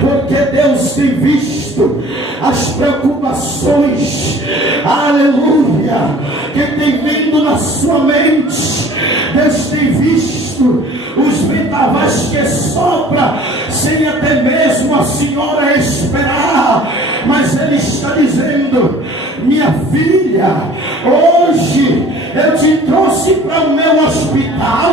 porque Deus tem visto as preocupações, aleluia, que tem vindo na sua mente. Deus tem visto os vendavais que sopra sem até mesmo a senhora esperar, mas Ele está dizendo: minha filha, hoje eu te trouxe para o meu hospital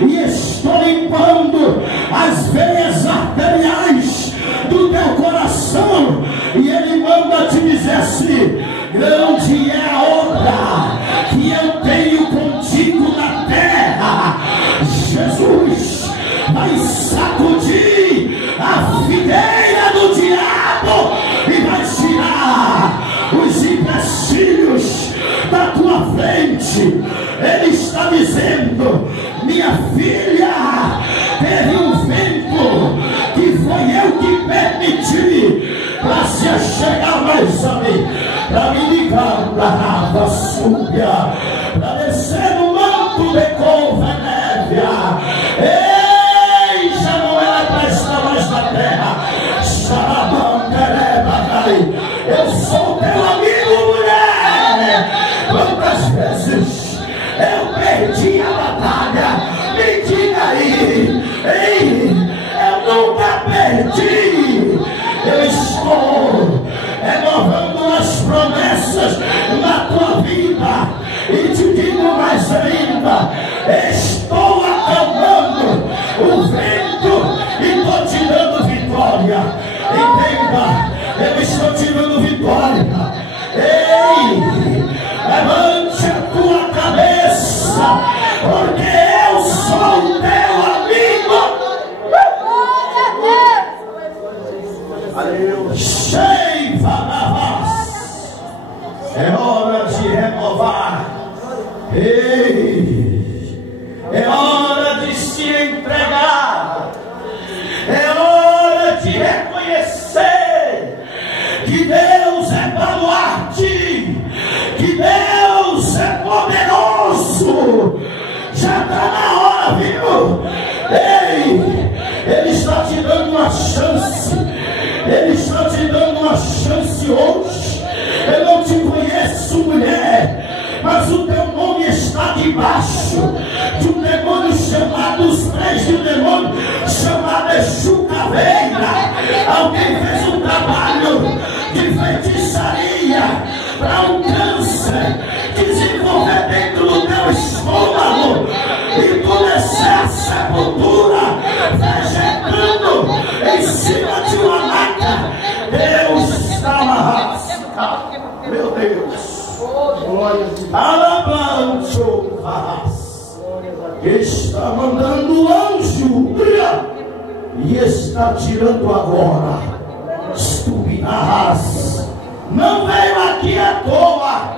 e estou limpando as veias arteriais do teu coração, e Ele manda te dizer assim: grande é a obra que eu tenho contigo na terra. Jesus vai sacudir a figueira do diabo e vai tirar os empecilhos da tua frente. Ele está dizendo: minha filha, teve um vento que foi eu que permiti para se achegar mais a mim, para me ligar para a rava súbia, para descer no manto de Covenévia. Ei, já não era para estar mais na terra. Eu sou teu amigo, mulher. Quantas vezes eu perdi a batalha? Me diga aí. Ei, eu nunca perdi. Eu estou renovando as promessas na tua vida, e te digo mais ainda: estou acalmando o vento e estou te dando vitória. Entenda, eu estou te dando vitória. Ei, levante a tua cabeça, porque eu sou teu amigo. Cheiva da voz. É hora de renovar. Ei, é hora de se entregar. É hora de reconhecer que Deus é baluarte, que Deus é poderoso. Já está na hora, viu? Ei, Ele está te dando uma chance. Ele está te dando uma chance hoje. Eu não te conheço, mulher, mas o teu nome está debaixo de um demônio chamado, os pés de um demônio chamado Exucaveira. Alguém fez um trabalho de feitiçaria para um câncer desenvolver dentro do teu estômago e tu descer a sepultura vegetando em cima de uma maca. Deus está amarrado. Meu Deus, alabante o Varras, está mandando o anjo e está tirando agora. Estubinarras, não veio aqui à toa.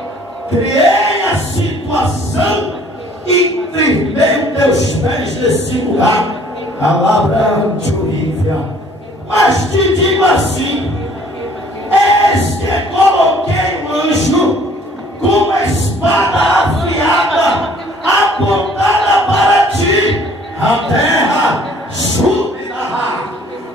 Criei a situação e trilhei teus pés desse lugar. Alabante Olívia, mas te digo assim: eis que coloquei um anjo com uma espada afiada apontada para ti. A terra subirá.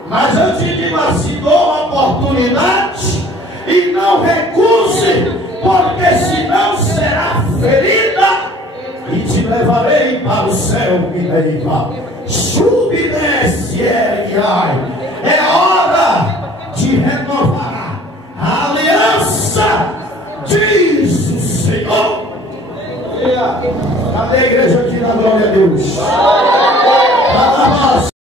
Mas eu te digo assim: dou a oportunidade e não recuse, porque senão será ferida, e te levarei para o céu, Minerva. Sube, desce, ai. É hora de renovar a aliança, diz o Senhor. Cadê a igreja aqui na glória a Deus?